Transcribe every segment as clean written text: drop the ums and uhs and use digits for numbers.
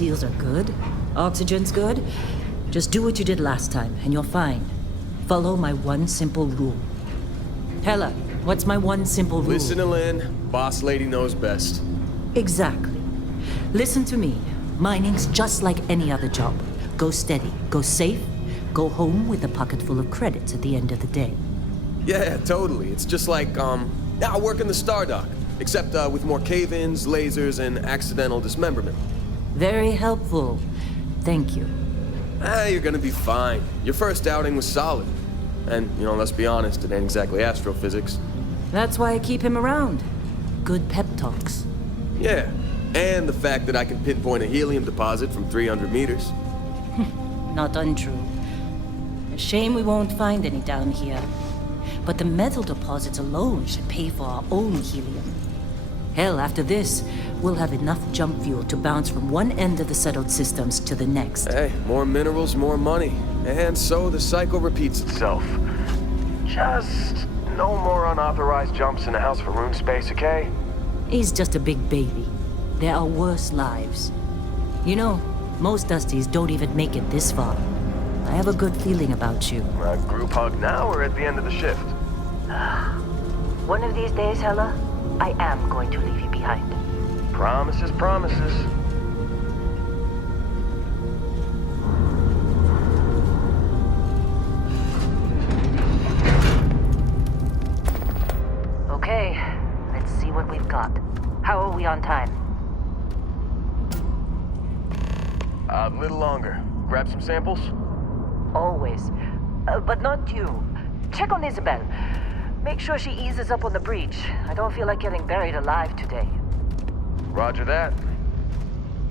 seals are good, oxygen's good, just do what you did last time, and you're fine. Follow my one simple rule. Hella, what's my one simple rule? Listen to Lynn. Boss lady knows best. Exactly. Listen to me. Mining's just like any other job. Go steady, go safe, go home with a pocket full of credits at the end of the day. Yeah, totally. It's just like, I work in the Star Dock. Except with more cave-ins, lasers, and accidental dismemberment. Very helpful. Thank you. You're gonna be fine. Your first outing was solid. And, let's be honest, it ain't exactly astrophysics. That's why I keep him around. Good pep talks. Yeah, and the fact that I can pinpoint a helium deposit from 300 meters. Not untrue. A shame we won't find any down here. But the metal deposits alone should pay for our own helium. Hell, after this, we'll have enough jump fuel to bounce from one end of the settled systems to the next. Hey, more minerals, more money. And so the cycle repeats itself. Just no more unauthorized jumps in the house for room space, okay? He's just a big baby. There are worse lives. You know, most Dusties don't even make it this far. I have a good feeling about you. A group hug now or at the end of the shift? One of these days, Hella, I am going to leave you behind. Promises, promises. Okay, let's see what we've got. How are we on time? A little longer. Grab some samples? Always. But not you. Check on Isabel. Make sure she eases up on the breach. I don't feel like getting buried alive today. Roger that.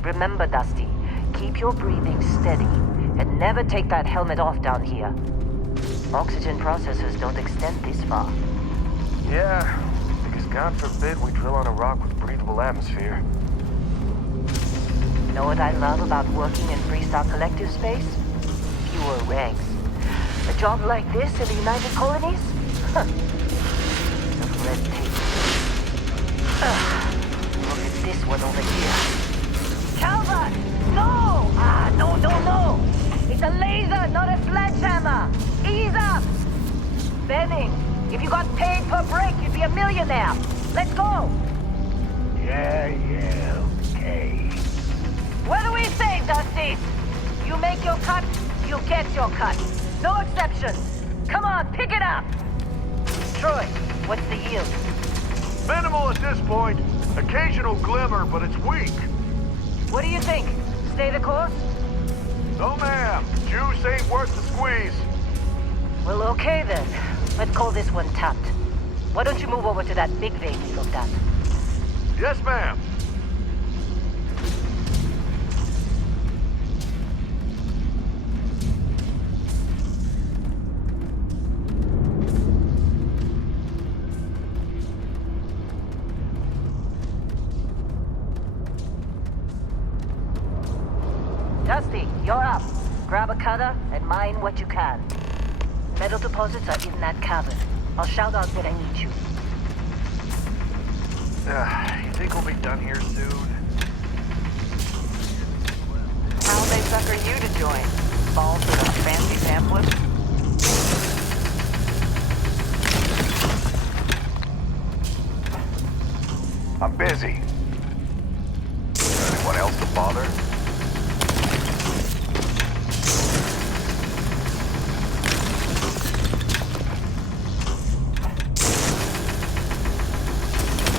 Remember, Dusty, keep your breathing steady and never take that helmet off down here. Oxygen processors don't extend this far. Yeah, because God forbid we drill on a rock with breathable atmosphere. Know what I love about working in Freestar Collective space? Fewer regs. A job like this in the United Colonies? Huh. Enough red tape. Look at this one over here. Calvert! No! No! It's a laser, not a sledgehammer! Ease up! Benning, if you got paid per break, you'd be a millionaire. Let's go! Yeah, okay. What do we say, Dusty? You make your cut, you get your cut. No exceptions. Come on, pick it up! Troy, what's the yield? Minimal at this point. Occasional glimmer, but it's weak. What do you think? Stay the course? No, ma'am. Juice ain't worth the squeeze. Well, okay then. Let's call this one tapped. Why don't you move over to that big vein we looked at? Yes, ma'am. Dusty, you're up. Grab a cutter and mine what you can. Metal deposits are in that cavern. I'll shout out when I need you. You think we'll be done here soon? How'd they sucker you to join? Fall for the fancy pamphlet? I'm busy. Anyone else to bother?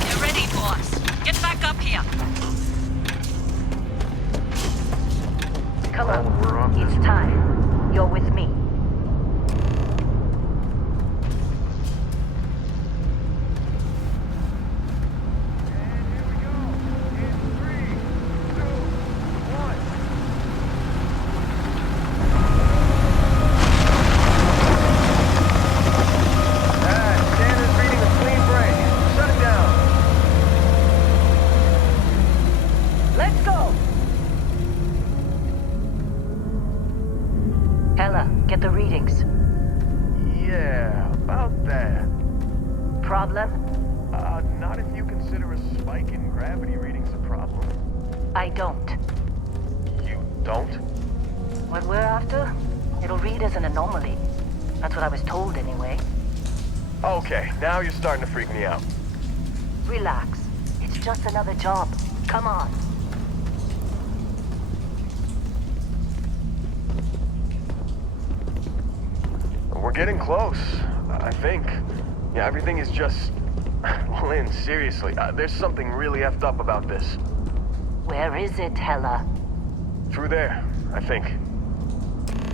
They're ready, boss. Get back up here. Come Well, we're on on, this. it's time. You're with me. Standard reading a clean break. Shut it down. Let's go! Hella, get the readings. Yeah, about that. Problem? Not if you consider a spike in gravity readings a problem. I don't. Don't? What we're after? It'll read as an anomaly. That's what I was told anyway. Okay, now you're starting to freak me out. Relax. It's just another job. Come on. We're getting close, I think. Yeah, everything is just... Lynn, seriously, there's something really effed up about this. Where is it, Hella? Through there, I think.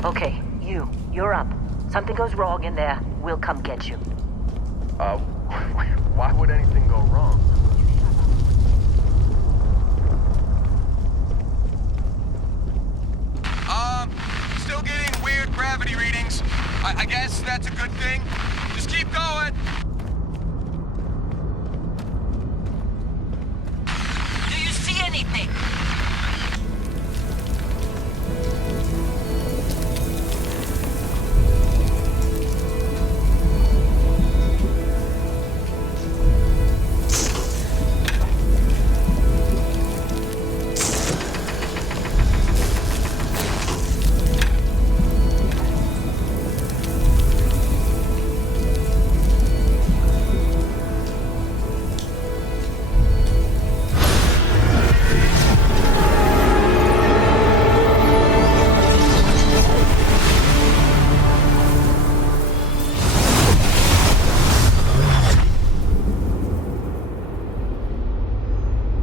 Okay, you're up. Something goes wrong in there, we'll come get you. Why would anything go wrong? Still getting weird gravity readings. I guess that's a good thing. Just keep going. Do you see anything?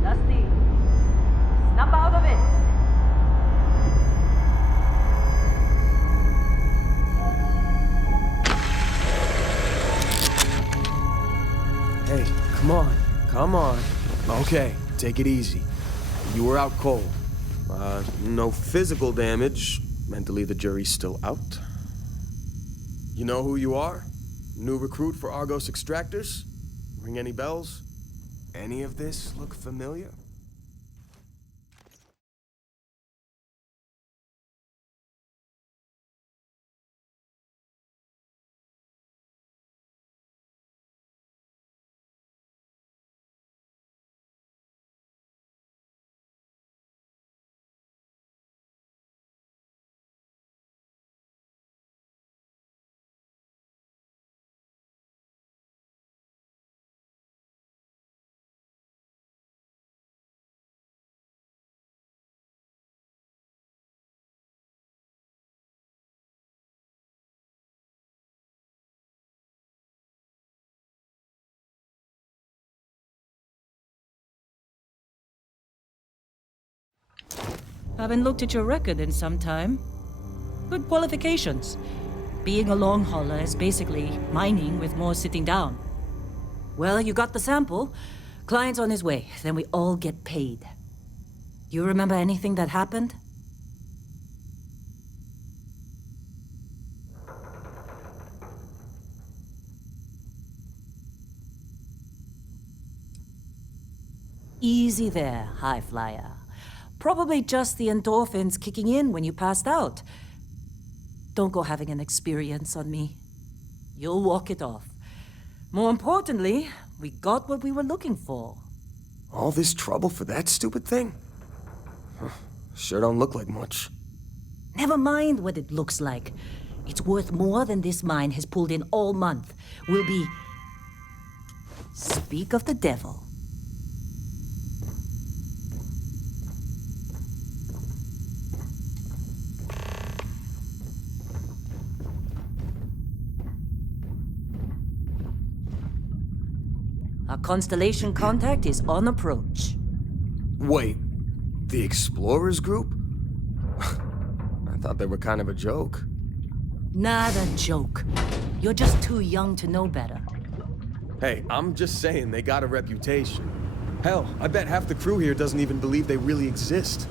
Dusty, snap out of it. Hey, come on. Okay, take it easy. You were out cold. No physical damage. Mentally, the jury's still out. You know who you are? New recruit for Argos Extractors? Ring any bells? Any of this look familiar? Haven't looked at your record in some time. Good qualifications. Being a long hauler is basically mining with more sitting down. Well, you got the sample. Client's on his way, then we all get paid. You remember anything that happened? Easy there, high flyer. Probably just the endorphins kicking in when you passed out. Don't go having an experience on me. You'll walk it off. More importantly, we got what we were looking for. All this trouble for that stupid thing? Huh, sure don't look like much. Never mind what it looks like. It's worth more than this mine has pulled in all month. We'll be... Speak of the devil. Our Constellation contact is on approach. Wait, the Explorers group? I thought they were kind of a joke. Not a joke. You're just too young to know better. Hey, I'm just saying they got a reputation. Hell, I bet half the crew here doesn't even believe they really exist.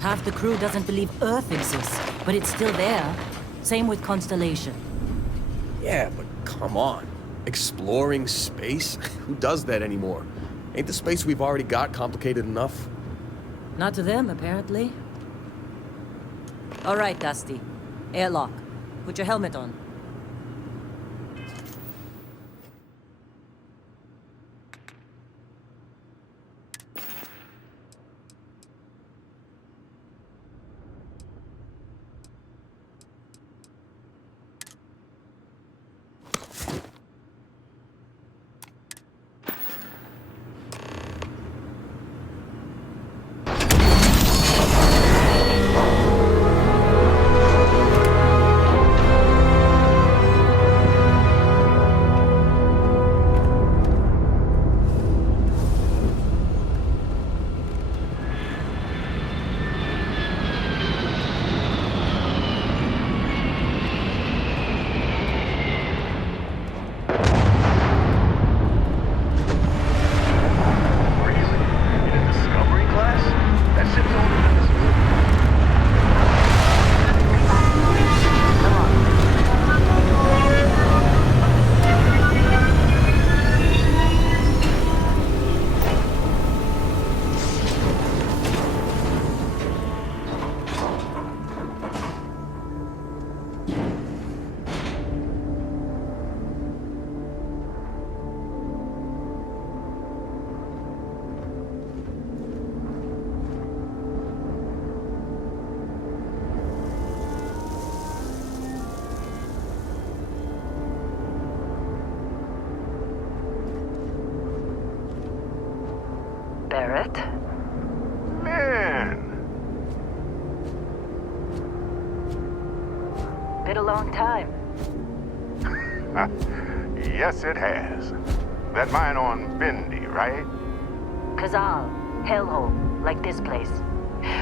Half the crew doesn't believe Earth exists, but it's still there. Same with Constellation. Yeah, but come on. Exploring space? Who does that anymore? Ain't the space we've already got complicated enough? Not to them, apparently. All right, Dusty. Airlock. Put your helmet on. Barrett. Man, Been a long time. yes it has. That mine on Bendy, right? Kazal, hellhole, like this place.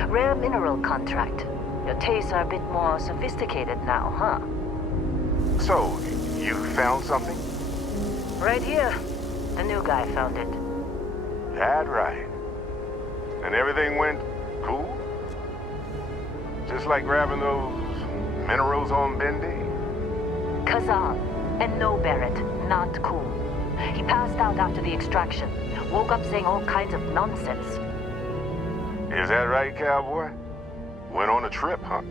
Rare mineral contract. Your tastes are a bit more sophisticated now, huh? So, you found something? Right here. The new guy found it. That right. And everything went cool? Just like grabbing those minerals on Bendy? Kazal. And no, Barrett. Not cool. He passed out after the extraction. Woke up saying all kinds of nonsense. Is that right, cowboy? Went on a trip, huh?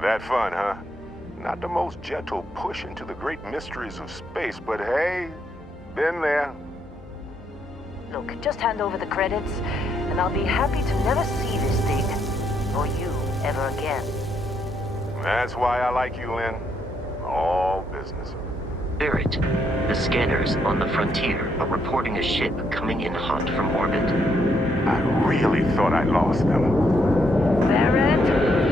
That fun, huh? Not the most gentle push into the great mysteries of space, but hey, been there. Look, just hand over the credits, and I'll be happy to never see this thing, or you, ever again. That's why I like you, Lynn. All business. Barrett, the scanners on the frontier are reporting a ship coming in hot from orbit. I really thought I lost them. Barrett?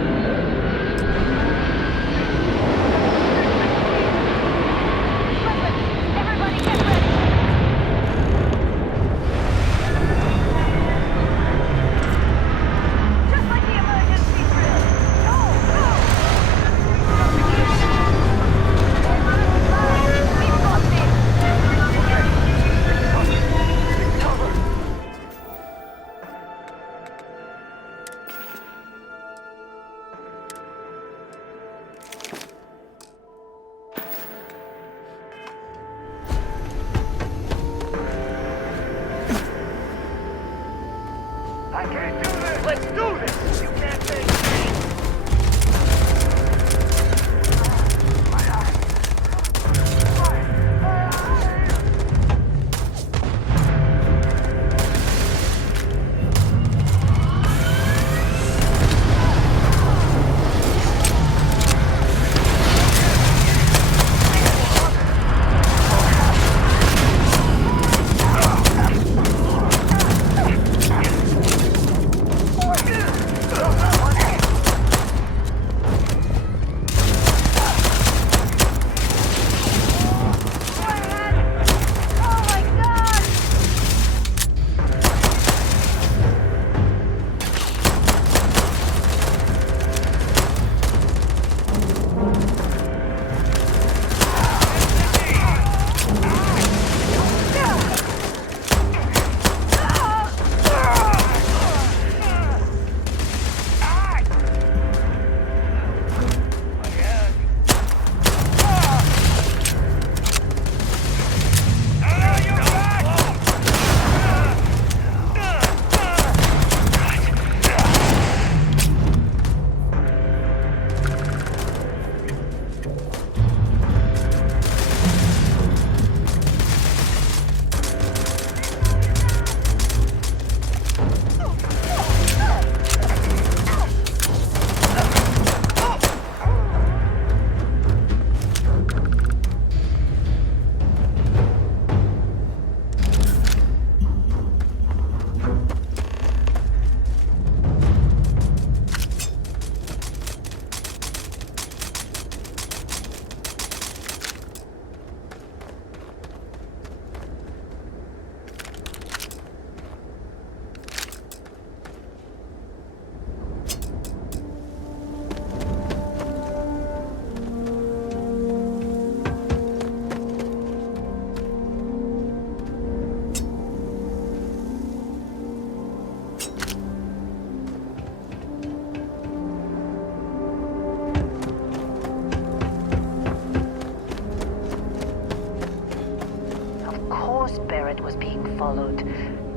Was being followed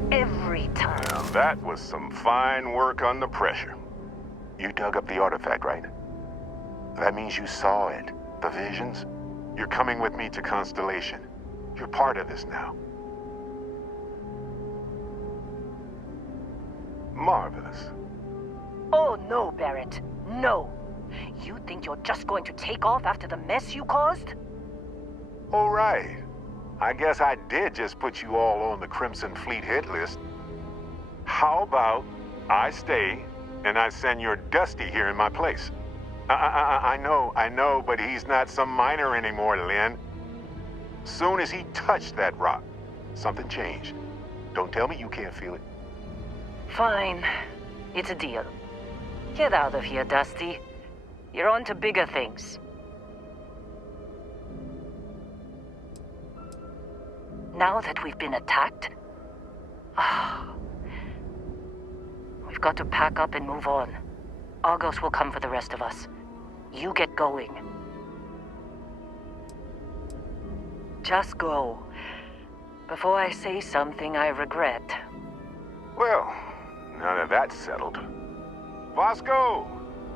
every time. Now, that was some fine work under pressure. You dug up the artifact, right? That means you saw it. The visions? You're coming with me to Constellation. You're part of this now. Marvelous. Oh, no, Barrett. No. You think you're just going to take off after the mess you caused? All right. I guess I did just put you all on the Crimson Fleet hit list. How about I stay and I send your Dusty here in my place? I know, but he's not some miner anymore, Lynn. Soon as he touched that rock, something changed. Don't tell me you can't feel it. Fine. It's a deal. Get out of here, Dusty. You're on to bigger things. Now that we've been attacked, we've got to pack up and move on. Argos will come for the rest of us. You get going. Just go. Before I say something I regret. Well, now that that's settled. Vasco,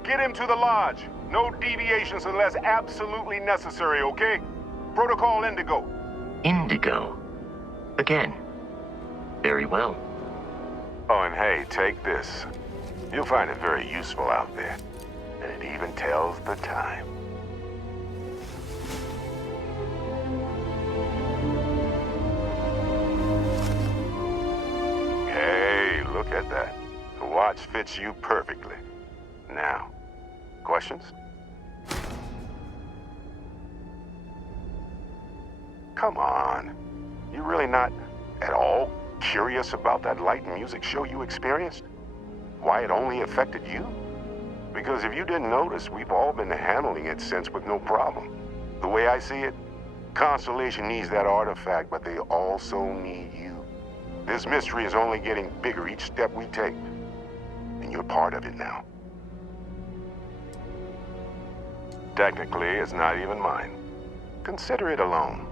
get him to the lodge. No deviations unless absolutely necessary, okay? Protocol Indigo. Indigo. Again. Very well. Oh, and hey, take this. You'll find it very useful out there. And it even tells the time. Hey, look at that. The watch fits you perfectly. Now, questions? Come on. You really not at all curious about that light and music show you experienced? Why it only affected you? Because if you didn't notice, we've all been handling it since with no problem. The way I see it, Constellation needs that artifact, but they also need you. This mystery is only getting bigger each step we take. And you're part of it now. Technically, it's not even mine. Consider it a loan.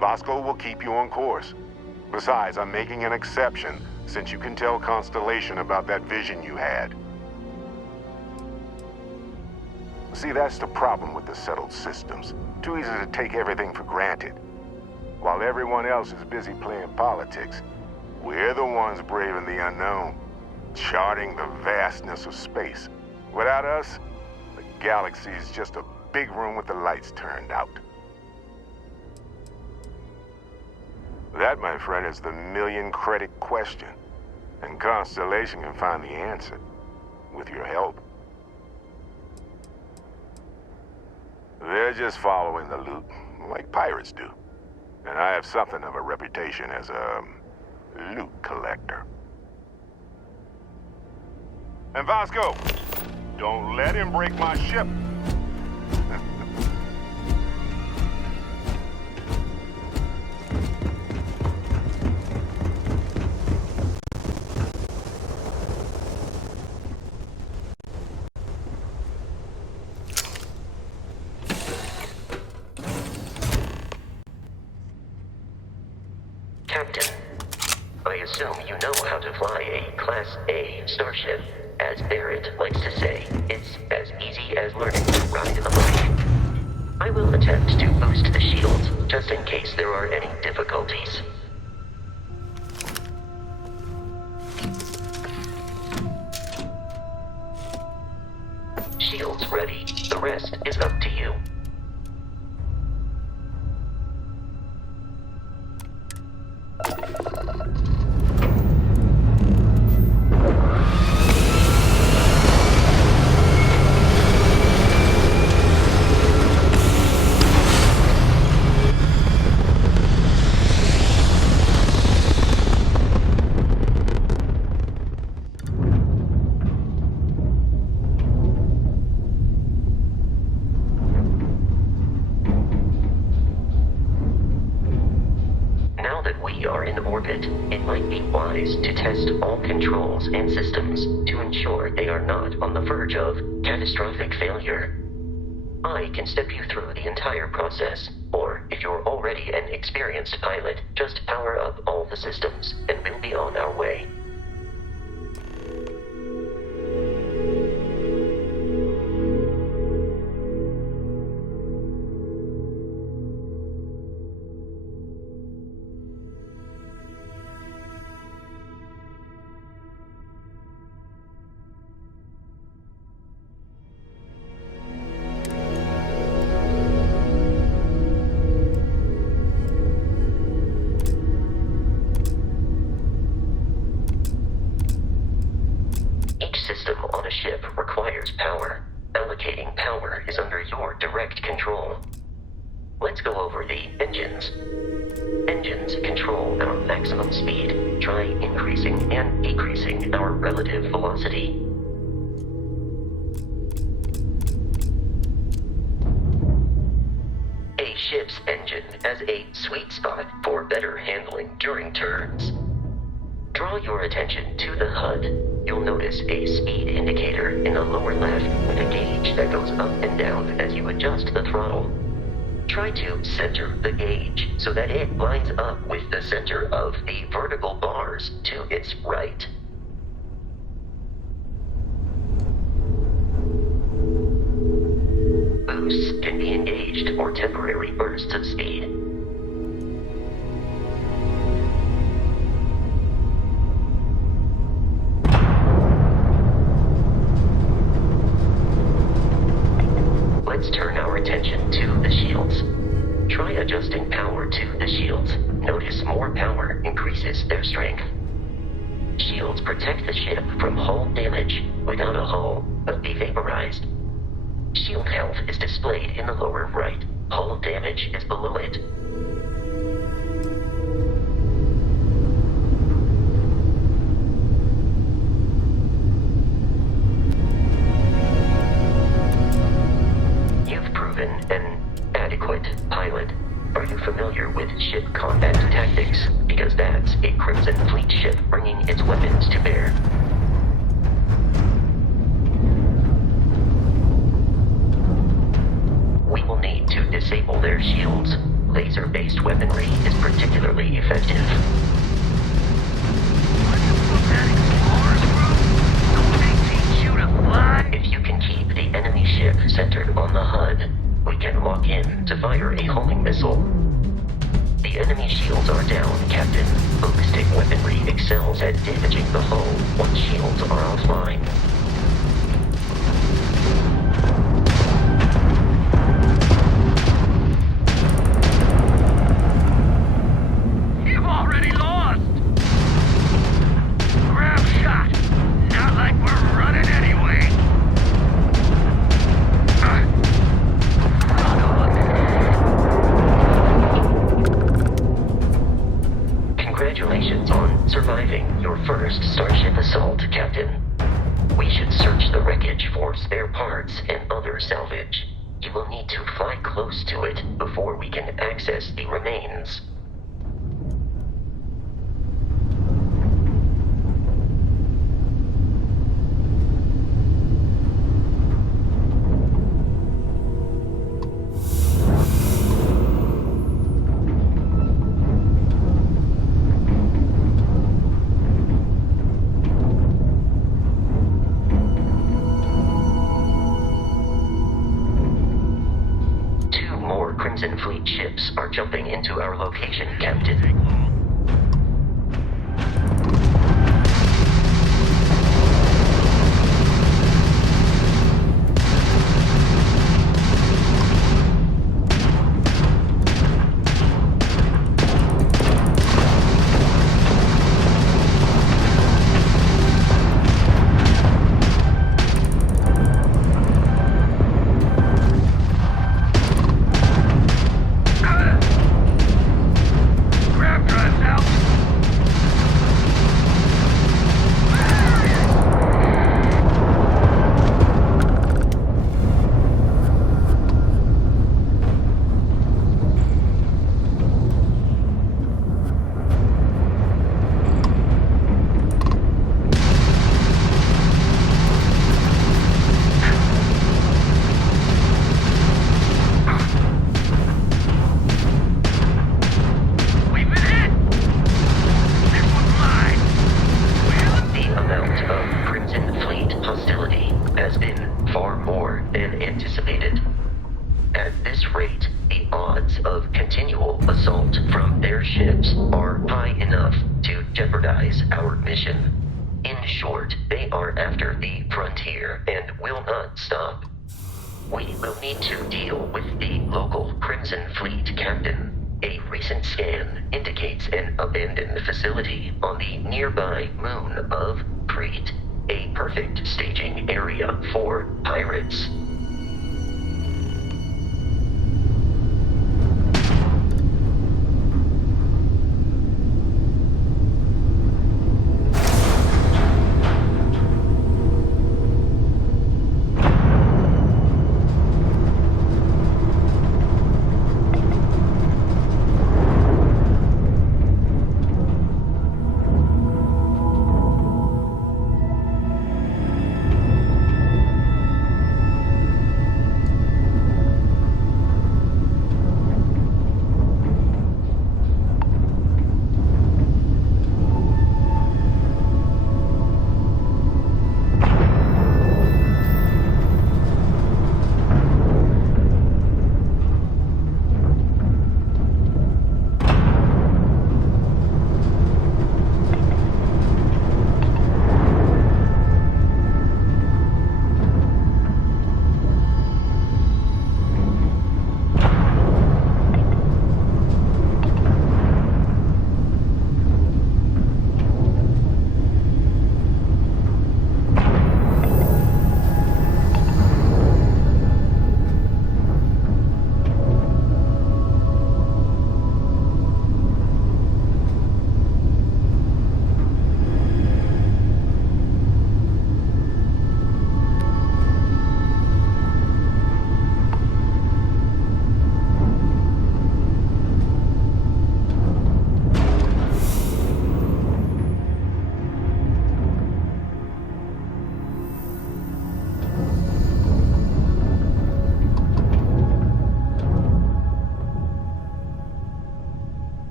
Vasco will keep you on course. Besides, I'm making an exception, since you can tell Constellation about that vision you had. See, that's the problem with the settled systems. Too easy to take everything for granted. While everyone else is busy playing politics, we're the ones braving the unknown, charting the vastness of space. Without us, the galaxy is just a big room with the lights turned out. That, my friend, is the million-credit question. And Constellation can find the answer, with your help. They're just following the loot, like pirates do. And I have something of a reputation as a loot collector. And Vasco, don't let him break my ship. Captain, I assume you know how to fly a Class A starship. As Barrett likes to say, it's as easy as learning to ride a bike. I will attempt to boost the shields, just in case there are any difficulties. Shields ready. The rest is up to you. It might be wise to test all controls and systems to ensure they are not on the verge of catastrophic failure. I can step you through the entire process, or if you're already an experienced pilot, just power up all the systems and we'll be on our way. system on a ship requires power. Allocating power is under your direct control. Let's go over the engines. Engines control our maximum speed. Try increasing and decreasing our relative velocity. A ship's engine has a sweet spot for better handling during turns. Draw your attention to the HUD. You'll notice a speed indicator in the lower left with a gauge that goes up and down as you adjust the throttle. Try to center the gauge so that it lines up with the center of the vertical bars to its right. Boosts can be engaged for temporary bursts of speed. Let's turn our attention to the shields. Try adjusting power to the shields. Notice more power increases their strength. Shields protect the ship from hull damage without a hull, but be vaporized. Shield health is displayed in the lower right. Hull damage is below it. You've proven an adequate pilot. Are you familiar with ship combat tactics? Because that's a Crimson Fleet ship bringing its weapons to bear. We will need to disable their shields. Laser-based weaponry is particularly effective. If you can keep the enemy ship centered on the HUD, we can lock in to fire a homing missile. The enemy shields are down, Captain. Ballistic weaponry excels at damaging the hull once shields are offline. You've already lost! Grab shot! Not like we're running anyway! Congratulations on surviving your first Starship assault, Captain. We should search the wreckage for spare parts and other salvage. You will need to fly close to it before we can access the remains. Crimson Fleet ships are jumping into our location, Captain. Our mission. In short, they are after the frontier and will not stop. We will need to deal with the local Crimson Fleet captain. A recent scan indicates an abandoned facility on the nearby moon of Crete. A perfect staging area for pirates.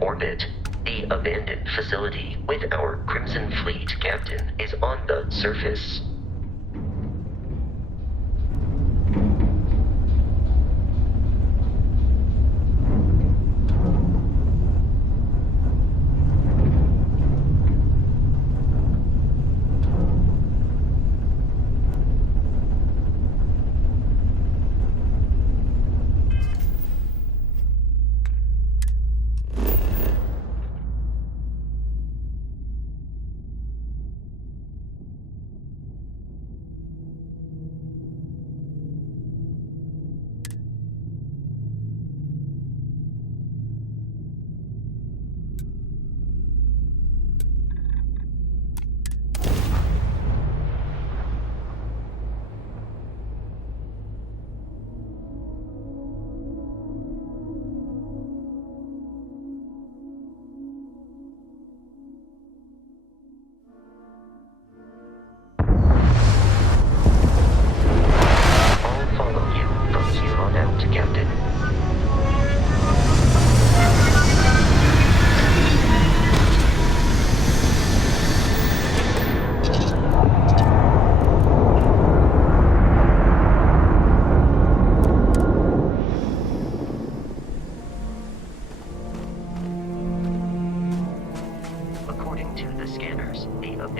orbit. The abandoned facility with our Crimson Fleet captain is on the surface.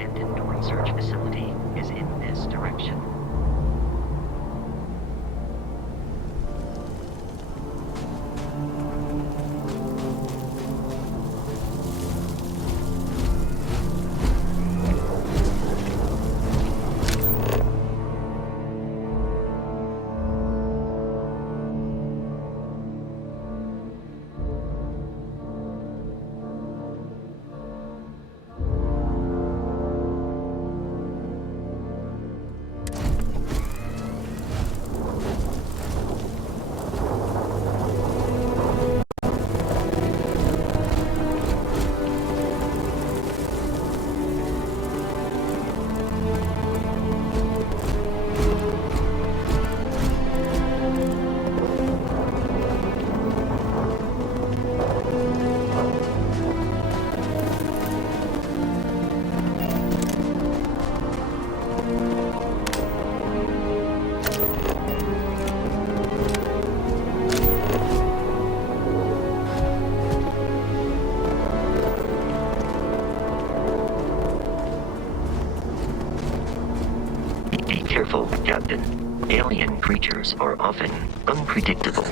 abandoned research facility is in this direction. Be careful, Captain. Alien creatures are often unpredictable.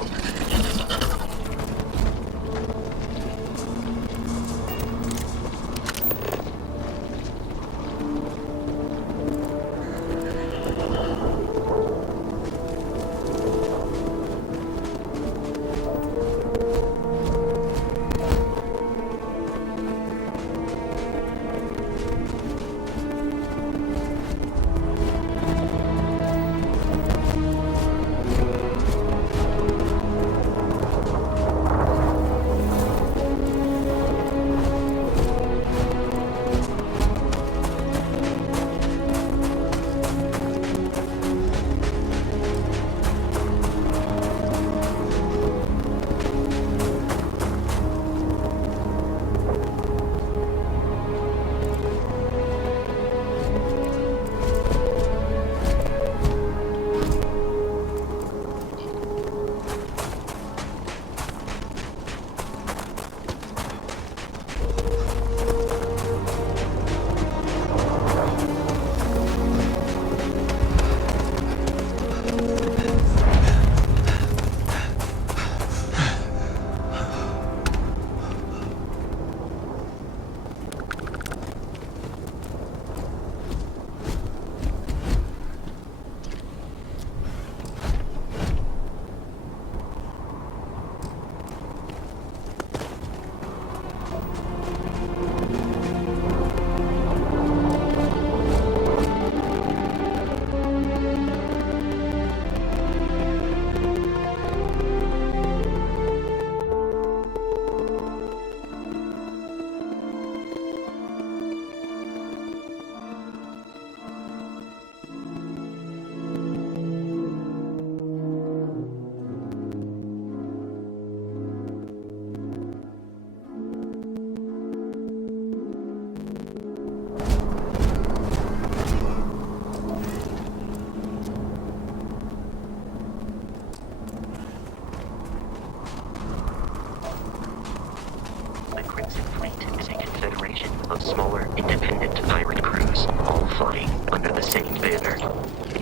Of smaller, independent pirate crews, all flying under the same banner.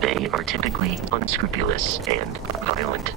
They are typically unscrupulous and violent.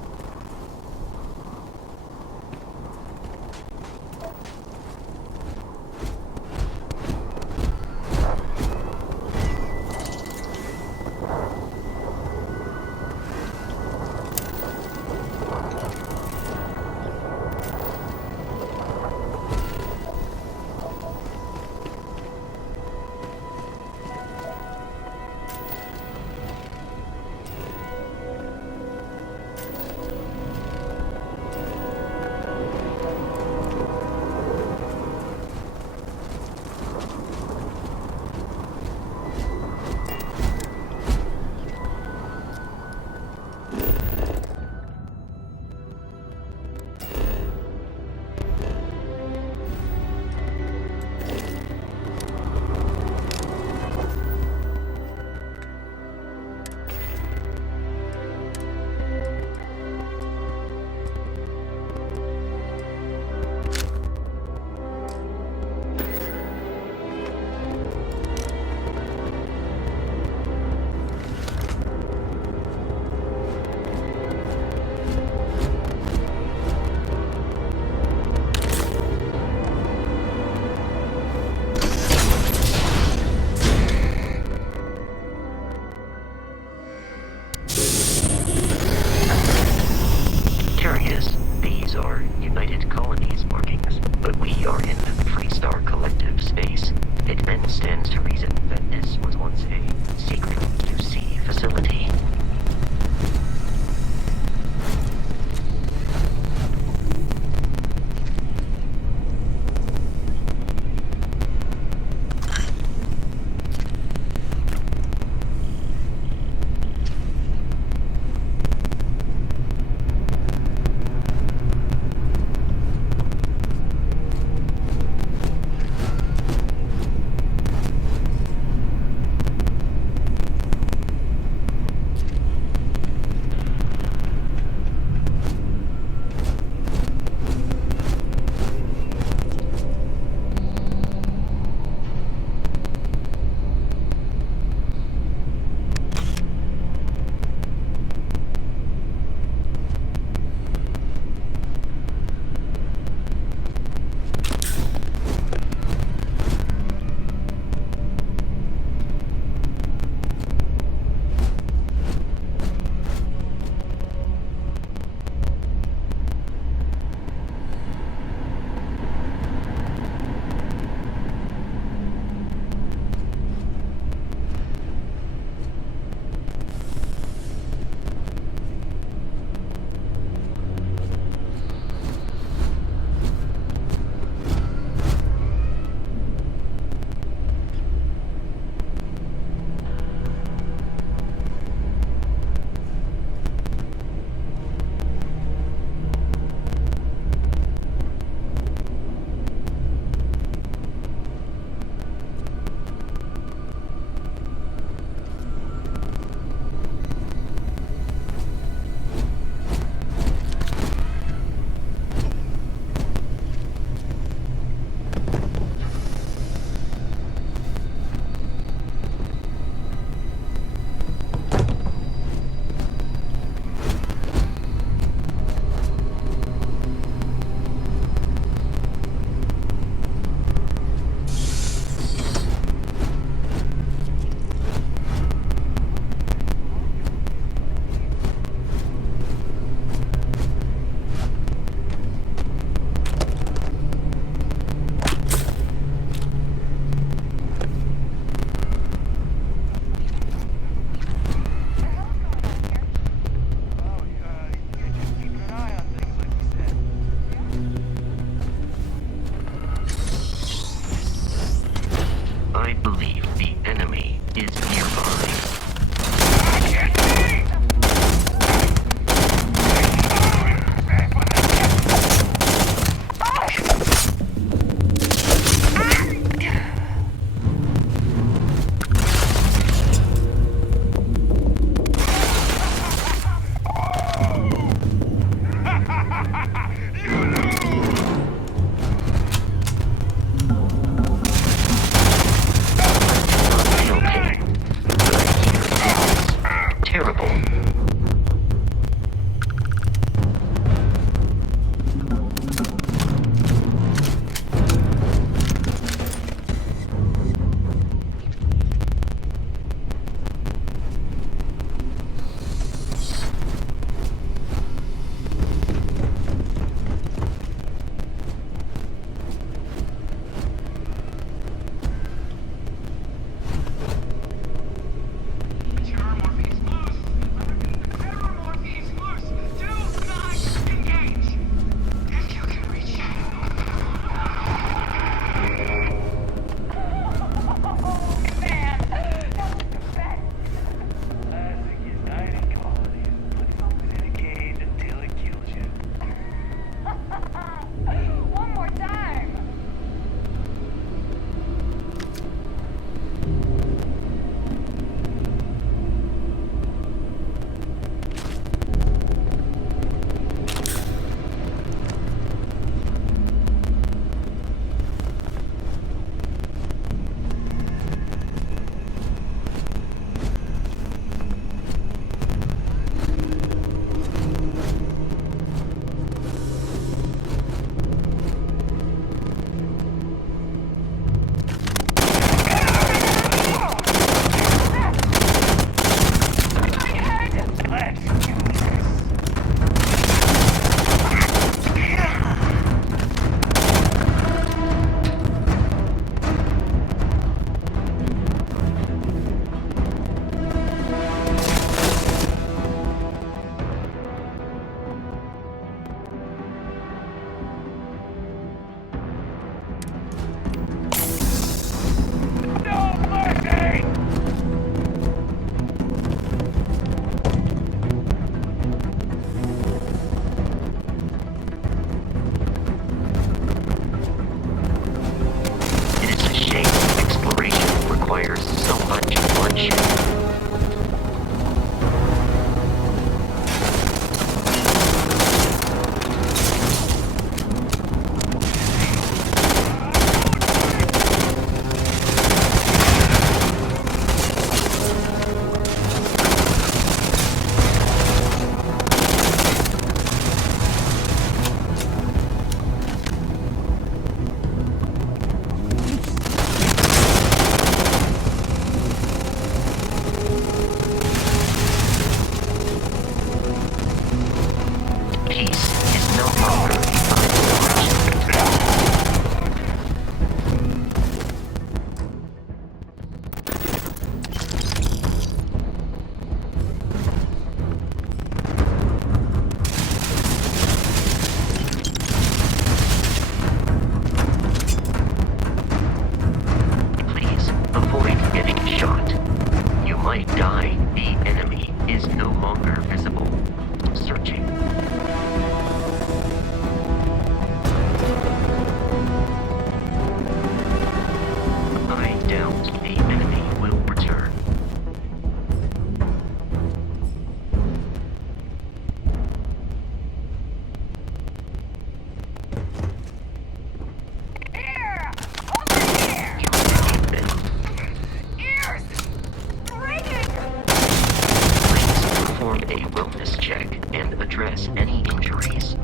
pulse check and address any injuries.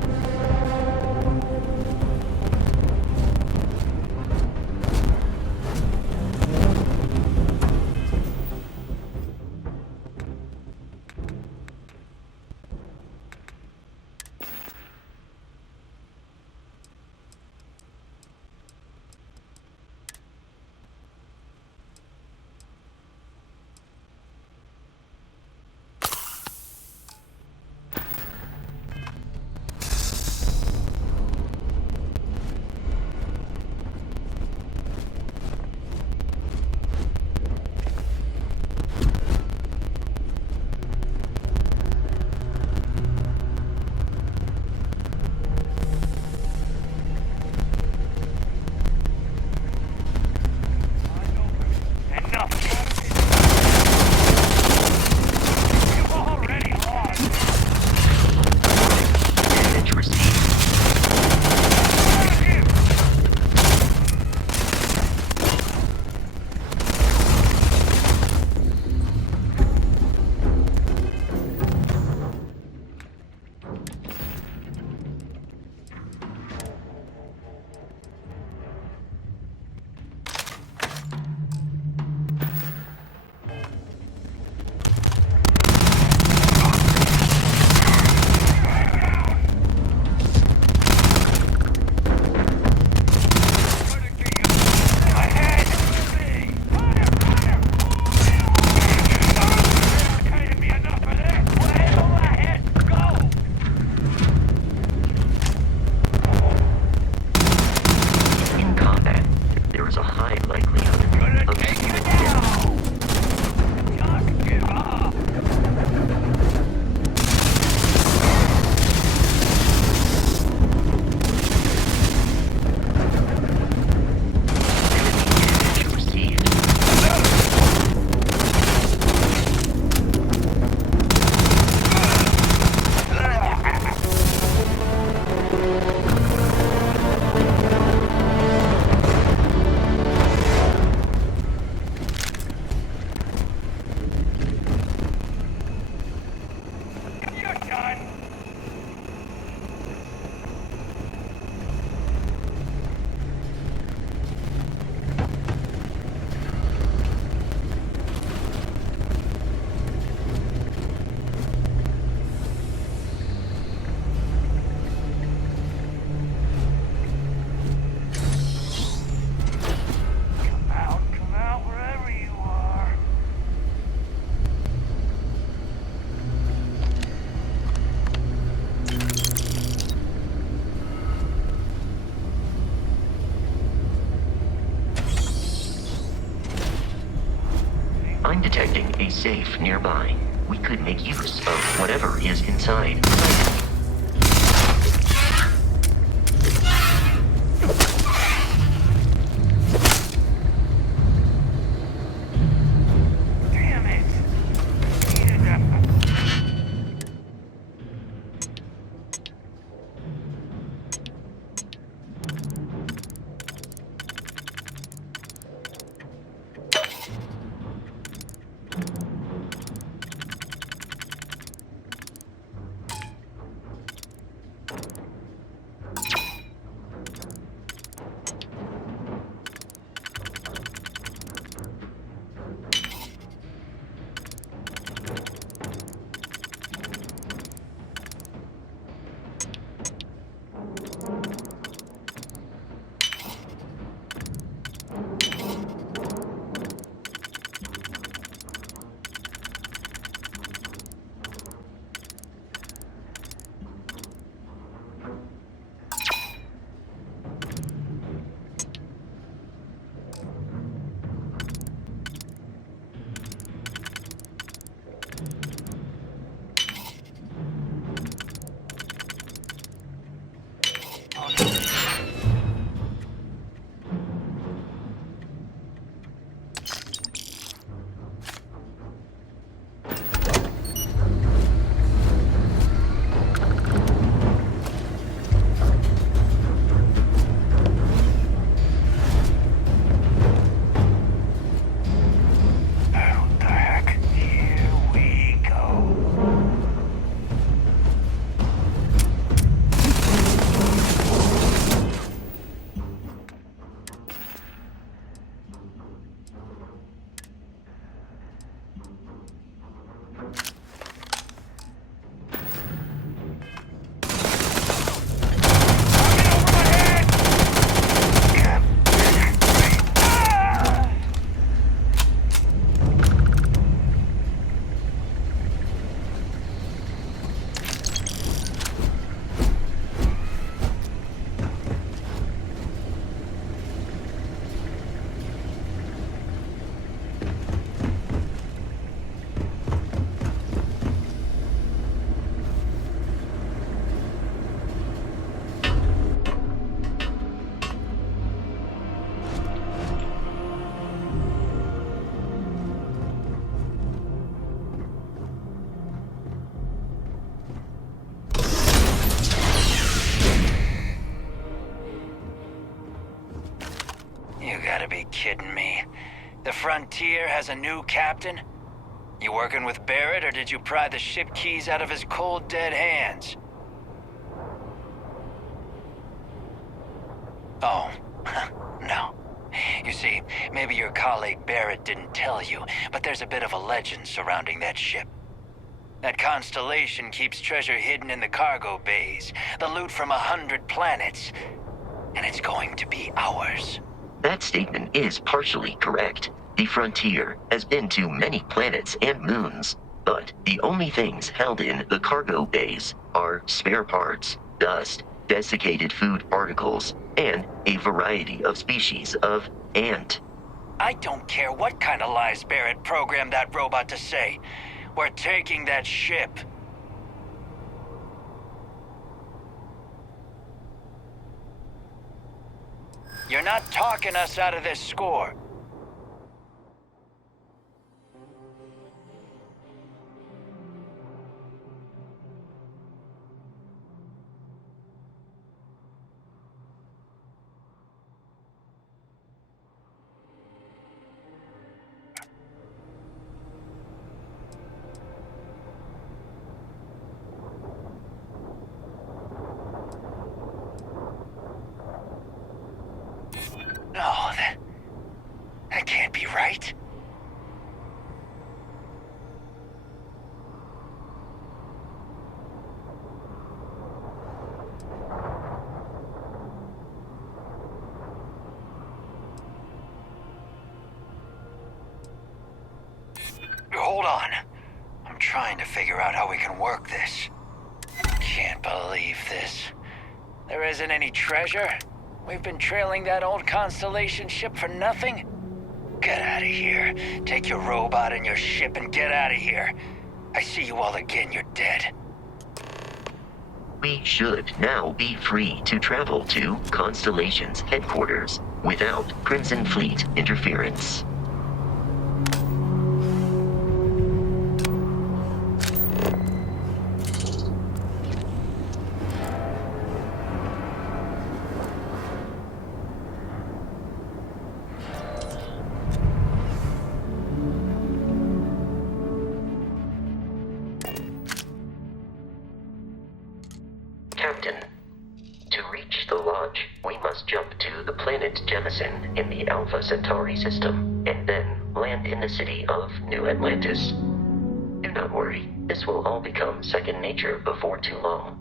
I'm detecting a safe nearby. We could make use of whatever is inside. Damn it! Frontier has a new captain? You working with Barrett, or did you pry the ship keys out of his cold, dead hands? Oh, no. You see, maybe your colleague Barrett didn't tell you, but there's a bit of a legend surrounding that ship. That constellation keeps treasure hidden in the cargo bays, the loot from 100 planets, and it's going to be ours. That statement is partially correct. The Frontier has been to many planets and moons, but the only things held in the cargo bays are spare parts, dust, desiccated food particles, and a variety of species of ant. I don't care what kind of lies Barrett programmed that robot to say. We're taking that ship. You're not talking us out of this score. No, that can't be right. Hold on. I'm trying to figure out how we can work this. Can't believe this. There isn't any treasure? We've been trailing that old Constellation ship for nothing? Get out of here. Take your robot and your ship and get out of here. I see you all again, you're dead. We should now be free to travel to Constellation's headquarters without Crimson Fleet interference. Captain, to reach the Lodge, we must jump to the planet Jemison in the Alpha Centauri system, and then land in the city of New Atlantis. Do not worry, this will all become second nature before too long.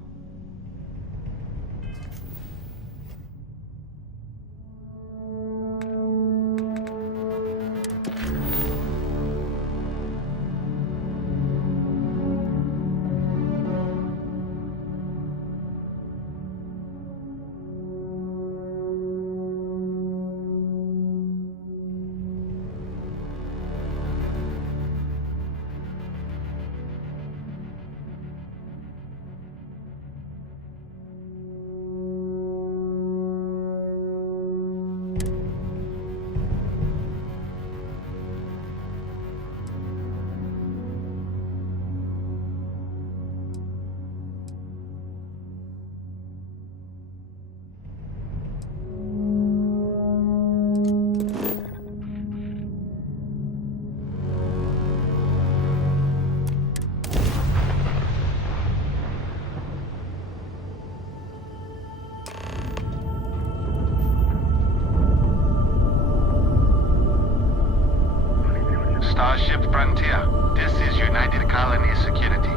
Starship Frontier, this is United Colony Security.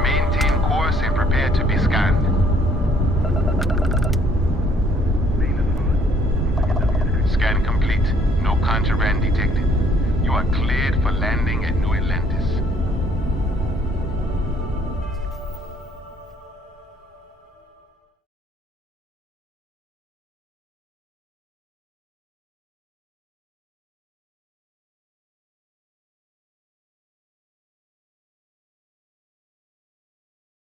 Maintain course and prepare to be scanned. Scan complete. No contraband detected. You are cleared for landing at New Atlantis.